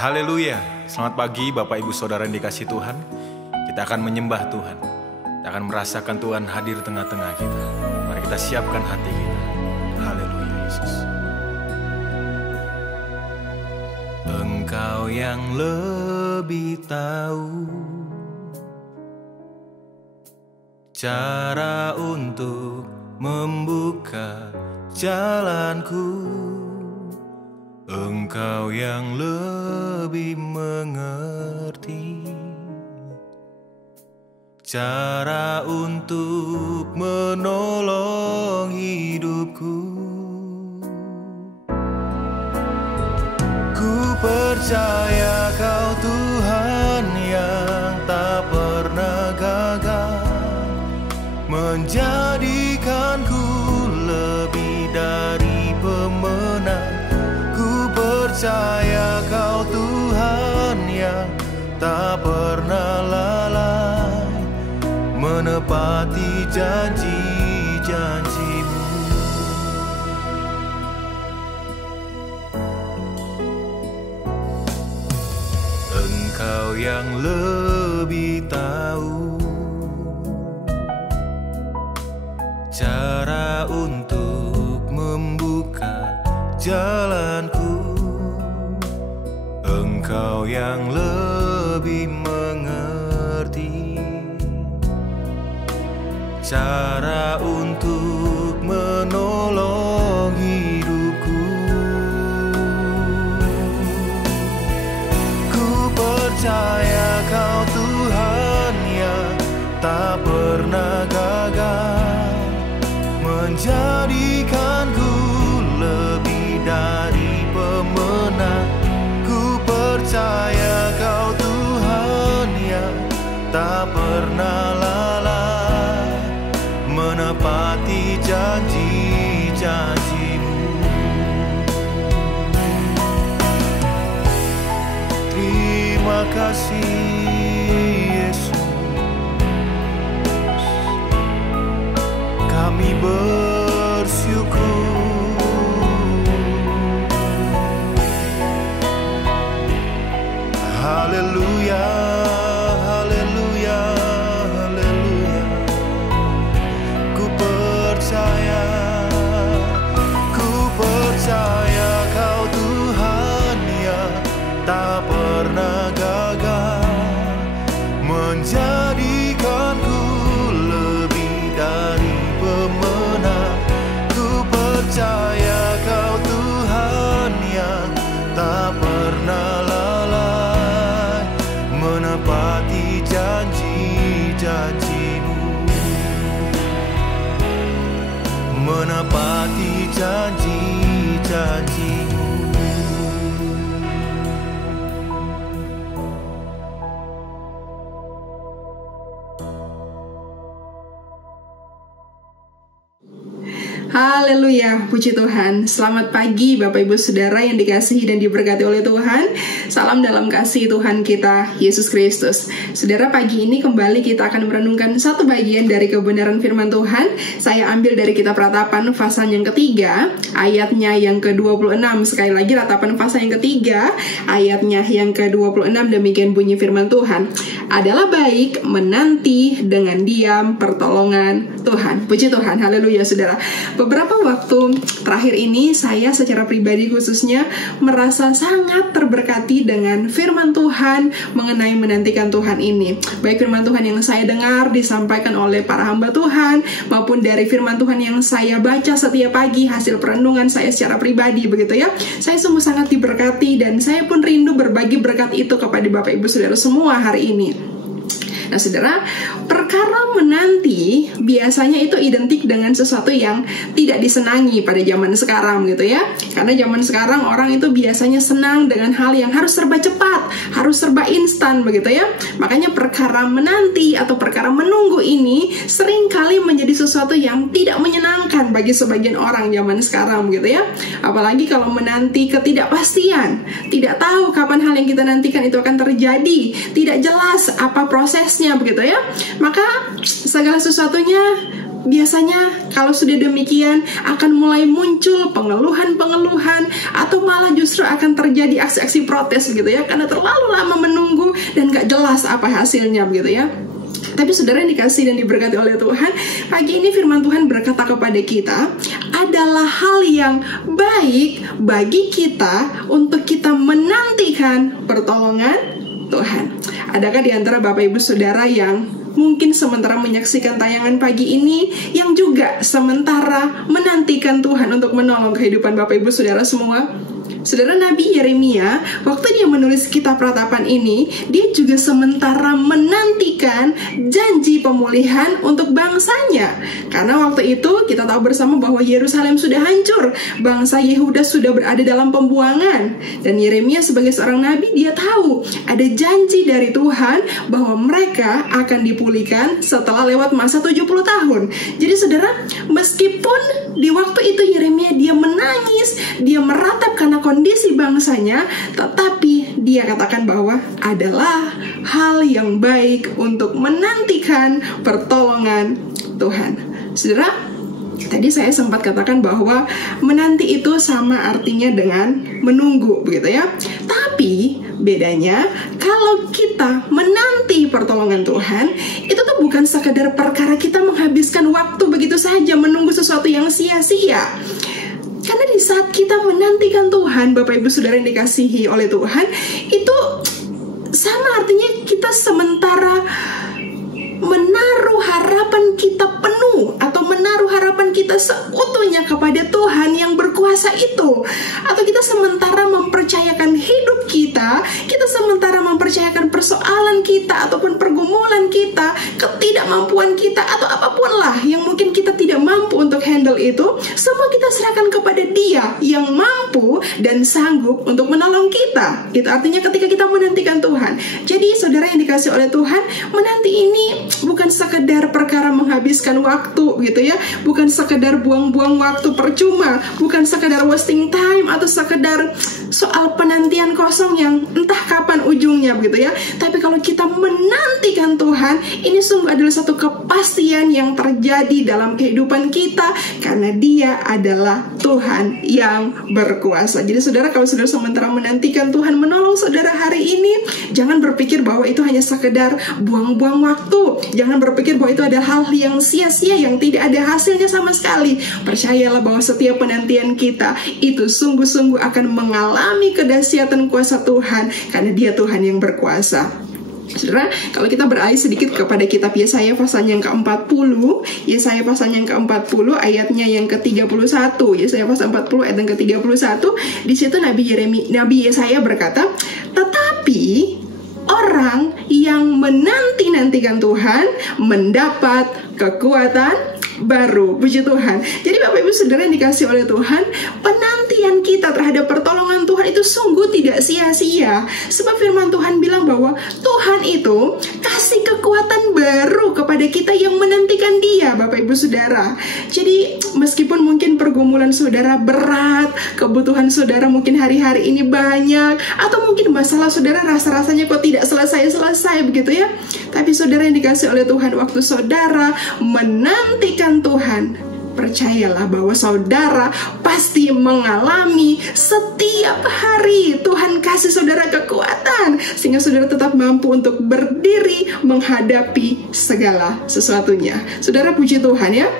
Haleluya, selamat pagi Bapak Ibu Saudara yang dikasihi Tuhan. Kita akan menyembah Tuhan, kita akan merasakan Tuhan hadir tengah-tengah kita. Mari kita siapkan hati kita. Haleluya Yesus. Engkau yang lebih tahu cara untuk membuka jalanku. Engkau yang lebih mengerti cara untuk menolong hidupku. Ku percaya Kau Tuhan yang tak pernah gagal menjadikanku lebih dari pemenang. Percaya Kau Tuhan yang tak pernah lalai menepati janji-janji-Mu. Engkau yang lebih tahu cara untuk membuka jalanku. Engkau yang lebih mengerti cara untuk menolong hidupku. Ku percaya Kau Tuhan yang tak pernah gagal menjadikanku lebih dari pemenang. Percaya Kau Tuhan yang tak pernah lalai menepati janji-janji-Mu. Terima kasih Yesus, kami bersyukur. Haleluya, haleluya, haleluya. Ku percaya Kau Tuhan yang tak pernah gagal menjadikanku lebih dari pemenang. Ku percaya Kau Tuhan yang tak pernah lalai menepati janji-janji-Mu, menepati janji-janji-Mu. Haleluya, puji Tuhan. Selamat pagi Bapak Ibu Saudara yang dikasihi dan diberkati oleh Tuhan. Salam dalam kasih Tuhan kita Yesus Kristus. Saudara, pagi ini kembali kita akan merenungkan satu bagian dari kebenaran firman Tuhan. Saya ambil dari kitab Ratapan pasal yang ketiga, ayatnya yang ke-26. Sekali lagi, Ratapan pasal yang ketiga, ayatnya yang ke-26. Demikian bunyi firman Tuhan. Adalah baik menanti dengan diam pertolongan Tuhan. Puji Tuhan, haleluya saudara. Beberapa waktu terakhir ini saya secara pribadi khususnya merasa sangat terberkati dengan firman Tuhan mengenai menantikan Tuhan ini. Baik firman Tuhan yang saya dengar disampaikan oleh para hamba Tuhan, maupun dari firman Tuhan yang saya baca setiap pagi, hasil perenungan saya secara pribadi, begitu ya. Saya sungguh sangat diberkati dan saya pun rindu berbagi berkat itu kepada Bapak Ibu Saudara semua hari ini. Nah saudara, perkara menanti biasanya itu identik dengan sesuatu yang tidak disenangi pada zaman sekarang gitu ya. Karena zaman sekarang orang itu biasanya senang dengan hal yang harus serba cepat, harus serba instan begitu ya. Makanya perkara menanti atau perkara menunggu ini seringkali menjadi sesuatu yang tidak menyenangkan bagi sebagian orang zaman sekarang gitu ya. Apalagi kalau menanti ketidakpastian, tidak tahu kapan hal yang kita nantikan itu akan terjadi, tidak jelas apa prosesnya begitu ya. Maka segala sesuatunya biasanya kalau sudah demikian akan mulai muncul pengeluhan-pengeluhan atau malah justru akan terjadi aksi-aksi protes gitu ya, karena terlalu lama menunggu dan gak jelas apa hasilnya begitu ya. Tapi saudara yang dikasih dan diberkati oleh Tuhan, pagi ini firman Tuhan berkata kepada kita, adalah hal yang baik bagi kita untuk kita menantikan pertolongan Tuhan. Adakah di antara Bapak Ibu Saudara yang mungkin sementara menyaksikan tayangan pagi ini, yang juga sementara menantikan Tuhan untuk menolong kehidupan Bapak Ibu Saudara semua? Saudara, Nabi Yeremia, waktu dia menulis kitab Ratapan ini, dia juga sementara menantikan janji pemulihan untuk bangsanya. Karena waktu itu kita tahu bersama bahwa Yerusalem sudah hancur, bangsa Yehuda sudah berada dalam pembuangan. Dan Yeremia sebagai seorang nabi, dia tahu ada janji dari Tuhan bahwa mereka akan dipulihkan setelah lewat masa 70 tahun. Jadi saudara, meskipun di waktu itu Yeremia dia menangis, dia meratap karena kondisi bangsanya, tetapi dia katakan bahwa adalah hal yang baik untuk menantikan pertolongan Tuhan. Saudara, tadi saya sempat katakan bahwa menanti itu sama artinya dengan menunggu begitu ya. Tapi bedanya kalau kita menanti pertolongan Tuhan, itu tuh bukan sekadar perkara kita menghabiskan waktu begitu saja menunggu sesuatu yang sia-sia. Karena di saat kita menantikan Tuhan, Bapak Ibu Saudara yang dikasihi oleh Tuhan, itu sama artinya kita sementara menaruh harapan kita penuh atau menaruh harapan kita seutuhnya kepada Tuhan yang berkuasa itu. Atau kita sementara mempercayakan hidup kita sementara mempercayakan persoalan kita ataupun pergumulan kita, ketidakmampuan kita atau apapun lah yang mungkin kita tidak mampu untuk handle itu, semua kita serahkan kepada Dia yang mampu dan sanggup untuk menolong kita. Itu artinya ketika kita menantikan Tuhan. Jadi saudara yang dikasih oleh Tuhan, menanti ini bukan sekedar perkara menghabiskan waktu gitu ya, bukan sekedar buang-buang waktu percuma, bukan sekedar wasting time atau sekedar soal penantian kosong yang entah kapan ujungnya gitu ya. Tapi kalau kita menantikan Tuhan, ini sungguh adalah satu kepastian yang terjadi dalam kehidupan kita karena Dia adalah Tuhan yang berkuasa. Jadi saudara, kalau saudara sementara menantikan Tuhan menolong saudara hari ini, jangan berpikir bahwa itu hanya sekedar buang-buang waktu. Jangan berpikir bahwa itu ada hal yang sia-sia, yang tidak ada hasilnya sama sekali. Percayalah bahwa setiap penantian kita itu sungguh-sungguh akan mengalami kedahsyatan kuasa Tuhan, karena Dia Tuhan yang berkuasa. Saudara, kalau kita beralih sedikit kepada kitab Yesaya pasal yang ke-40, Yesaya pasal yang ke-40 ayatnya yang ke-31, Yesaya pasal 40 ayat yang ke-31, di situ Nabi Yesaya berkata, "Tetapi orang yang menanti-nantikan Tuhan mendapat kekuatan baru." Puji Tuhan. Jadi Bapak Ibu Saudara yang dikasih oleh Tuhan, penantian kita terhadap pertolongan Tuhan itu sungguh tidak sia-sia. Sebab firman Tuhan bilang bahwa Tuhan itu kasih kekuatan baru kepada kita yang menantikan Dia, Bapak Ibu Saudara. Jadi meskipun mungkin pergumulan saudara berat, kebutuhan saudara mungkin hari-hari ini banyak, atau mungkin masalah saudara rasa-rasanya kok tidak selesai-selesai begitu ya. Tapi saudara yang dikasih oleh Tuhan, waktu saudara menantikan Tuhan, percayalah bahwa saudara pasti mengalami setiap hari Tuhan kasih saudara kekuatan sehingga saudara tetap mampu untuk berdiri menghadapi segala sesuatunya. Saudara, puji Tuhan ya.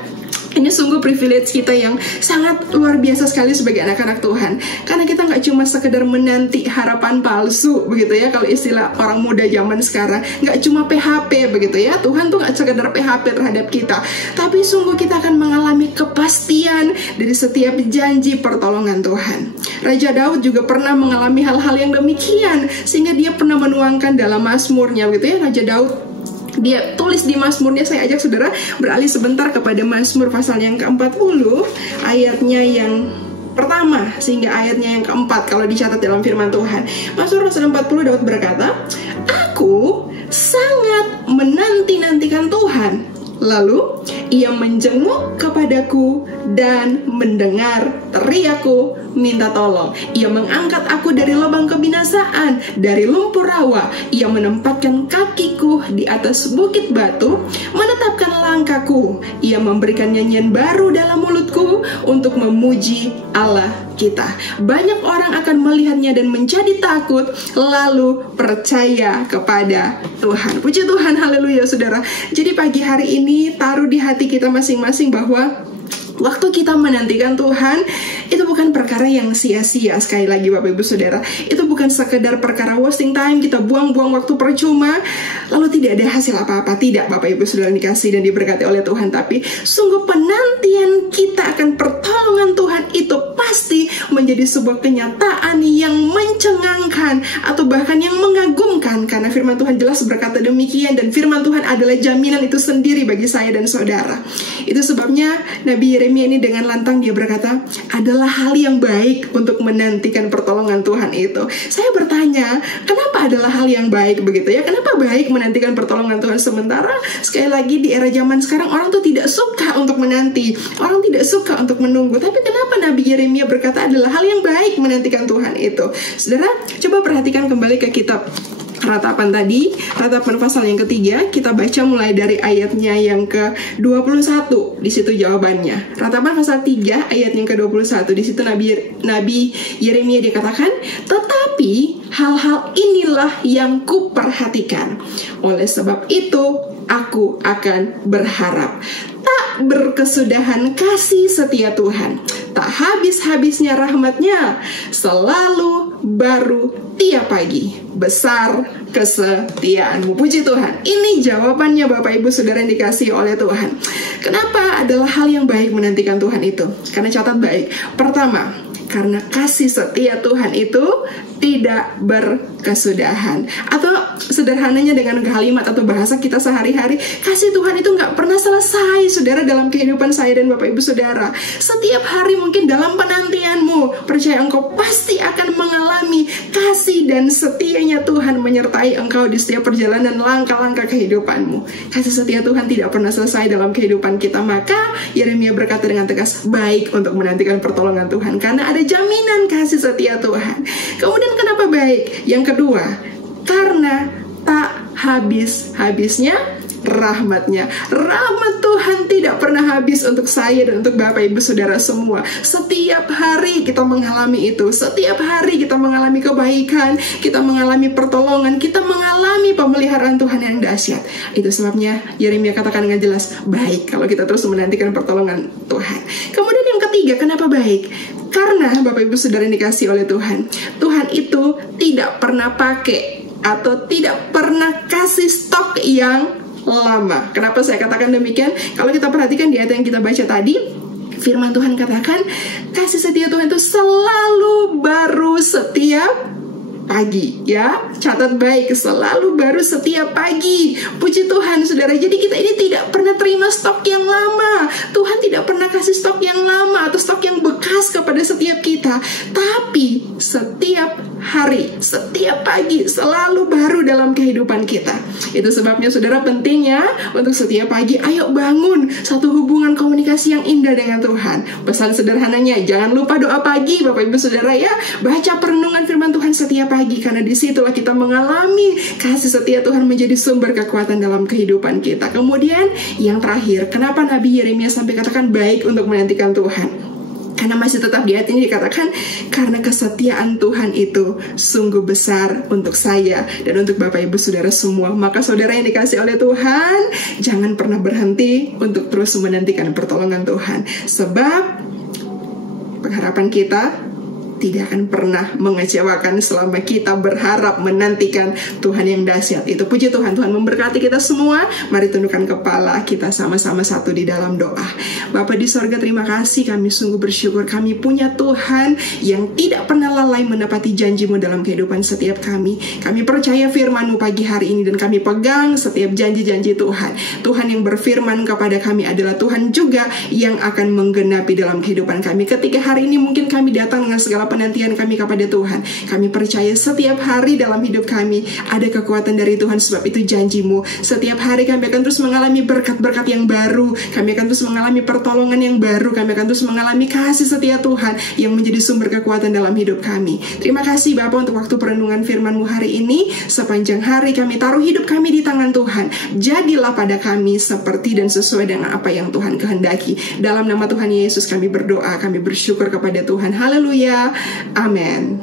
Ini sungguh privilege kita yang sangat luar biasa sekali sebagai anak-anak Tuhan. Karena kita nggak cuma sekedar menanti harapan palsu begitu ya, kalau istilah orang muda zaman sekarang. Nggak cuma PHP begitu ya. Tuhan tuh nggak sekedar PHP terhadap kita, tapi sungguh kita akan mengalami kepastian dari setiap janji pertolongan Tuhan. Raja Daud juga pernah mengalami hal-hal yang demikian, sehingga dia pernah menuangkan dalam Mazmurnya begitu ya. Raja Daud dia tulis di Mazmurnya. Saya ajak saudara beralih sebentar kepada Mazmur pasal yang ke-40, ayatnya yang pertama sehingga ayatnya yang keempat kalau dicatat dalam firman Tuhan. Mazmur pasal 40, Daud berkata, "Aku sangat menanti-nantikan Tuhan. Lalu ia menjenguk kepadaku dan mendengar teriakku minta tolong. Ia mengangkat aku dari lubang kebinasaan, dari lumpur rawa. Ia menempatkan kakiku di atas bukit batu, menetapkan langkahku. Ia memberikan nyanyian baru dalam mulutku untuk memuji Allah kita. Banyak orang akan melihatnya dan menjadi takut, lalu percaya kepada Tuhan." Puji Tuhan, haleluya saudara. Jadi pagi hari ini taruh di hati kita masing-masing bahwa waktu kita menantikan Tuhan, itu bukan perkara yang sia-sia. Sekali lagi Bapak Ibu Saudara, itu bukan sekedar perkara wasting time, kita buang-buang waktu percuma, lalu tidak ada hasil apa-apa. Tidak, Bapak Ibu Saudara dikasih dan diberkati oleh Tuhan. Tapi sungguh penantian kita akan pertolongan Tuhan itu pasti menjadi sebuah kenyataan yang mencengangkan atau bahkan yang mengagumkan. Karena firman Tuhan jelas berkata demikian, dan firman Tuhan adalah jaminan itu sendiri bagi saya dan saudara. Itu sebabnya Nabi Yeremia ini dengan lantang dia berkata, adalah hal yang baik untuk menantikan pertolongan Tuhan itu. Saya bertanya, kenapa adalah hal yang baik begitu ya? Kenapa baik menantikan pertolongan Tuhan? Sementara sekali lagi di era zaman sekarang orang tuh tidak suka untuk menanti, orang tidak suka untuk menunggu. Tapi kenapa Nabi Yeremia berkata adalah hal yang baik menantikan Tuhan itu? Saudara, coba perhatikan kembali ke kitab Ratapan tadi, Ratapan pasal yang ketiga, kita baca mulai dari ayatnya yang ke-21. Di situ jawabannya. Ratapan pasal 3 ayat yang ke-21. Di situ Nabi Yeremia dikatakan, "Tetapi hal-hal inilah yang kuperhatikan. Oleh sebab itu aku akan berharap. Tak berkesudahan kasih setia Tuhan, tak habis-habisnya rahmatnya, selalu baru tiap pagi, besar kesetiaanmu." Puji Tuhan. Ini jawabannya Bapak Ibu Saudara yang dikasihi oleh Tuhan. Kenapa adalah hal yang baik menantikan Tuhan itu? Karena catat baik. Pertama, karena kasih setia Tuhan itu tidak berkesudahan. Atau sederhananya dengan kalimat atau bahasa kita sehari-hari, kasih Tuhan itu nggak pernah selesai, saudara, dalam kehidupan saya dan Bapak Ibu Saudara. Setiap hari mungkin dalam penantianmu, percaya engkau pasti akan mengalami kasih dan setianya Tuhan menyertai engkau di setiap perjalanan langkah-langkah kehidupanmu. Kasih setia Tuhan tidak pernah selesai dalam kehidupan kita. Maka Yeremia berkata dengan tegas, baik untuk menantikan pertolongan Tuhan, karena ada jaminan kasih setia Tuhan. Kemudian kenapa baik? Yang kedua, karena tak habis-habisnya rahmatnya. Rahmat Tuhan tidak pernah habis untuk saya dan untuk Bapak Ibu Saudara semua. Setiap hari kita mengalami itu. Setiap hari kita mengalami kebaikan, kita mengalami pertolongan, kita mengalami pemeliharaan Tuhan yang dahsyat. Itu sebabnya Yeremia katakan dengan jelas, baik kalau kita terus menantikan pertolongan Tuhan. Kemudian yang ketiga, kenapa baik? Karena Bapak Ibu Saudara yang dikasihi oleh Tuhan, Tuhan itu tidak pernah pakai atau tidak pernah kasih stok yang lama. Kenapa saya katakan demikian? Kalau kita perhatikan di ayat yang kita baca tadi, firman Tuhan katakan, kasih setia Tuhan itu selalu baru setiap pagi, ya, catat baik, selalu baru setiap pagi. Puji Tuhan, saudara. Jadi kita ini tidak pernah terima stok yang lama. Tuhan tidak pernah kasih stok yang lama atau stok yang bekas kepada setiap kita. Tapi setiap hari, setiap pagi, selalu baru dalam kehidupan kita. Itu sebabnya, saudara, pentingnya untuk setiap pagi, ayo bangun satu hubungan komunikasi yang indah dengan Tuhan. Pesan sederhananya, jangan lupa doa pagi, Bapak Ibu Saudara, ya. Baca perenungan firman Tuhan setiap pagi, karena disitulah kita mengalami kasih setia Tuhan menjadi sumber kekuatan dalam kehidupan kita. Kemudian yang terakhir, kenapa Nabi Yeremia sampai katakan baik untuk menantikan Tuhan? Karena masih tetap di ayat ini dikatakan, karena kesetiaan Tuhan itu sungguh besar untuk saya dan untuk Bapak Ibu Saudara semua. Maka saudara yang dikasih oleh Tuhan, jangan pernah berhenti untuk terus menantikan pertolongan Tuhan. Sebab pengharapan kita tidak akan pernah mengecewakan selama kita berharap menantikan Tuhan yang dahsyat itu. Puji Tuhan, Tuhan memberkati kita semua. Mari tundukkan kepala, kita sama-sama satu di dalam doa. Bapa di sorga, terima kasih, kami sungguh bersyukur kami punya Tuhan yang tidak pernah lalai menepati janji-Mu dalam kehidupan setiap kami. Kami percaya firman-Mu pagi hari ini dan kami pegang setiap janji-janji Tuhan. Tuhan yang berfirman kepada kami adalah Tuhan juga yang akan menggenapi dalam kehidupan kami. Ketika hari ini mungkin kami datang dengan segala penantian kami kepada Tuhan, kami percaya setiap hari dalam hidup kami ada kekuatan dari Tuhan, sebab itu janji-Mu. Setiap hari kami akan terus mengalami berkat-berkat yang baru, kami akan terus mengalami pertolongan yang baru, kami akan terus mengalami kasih setia Tuhan yang menjadi sumber kekuatan dalam hidup kami. Terima kasih Bapa untuk waktu perenungan firman-Mu hari ini. Sepanjang hari kami taruh hidup kami di tangan Tuhan. Jadilah pada kami seperti dan sesuai dengan apa yang Tuhan kehendaki. Dalam nama Tuhan Yesus kami berdoa, kami bersyukur kepada Tuhan. Haleluya. Amin.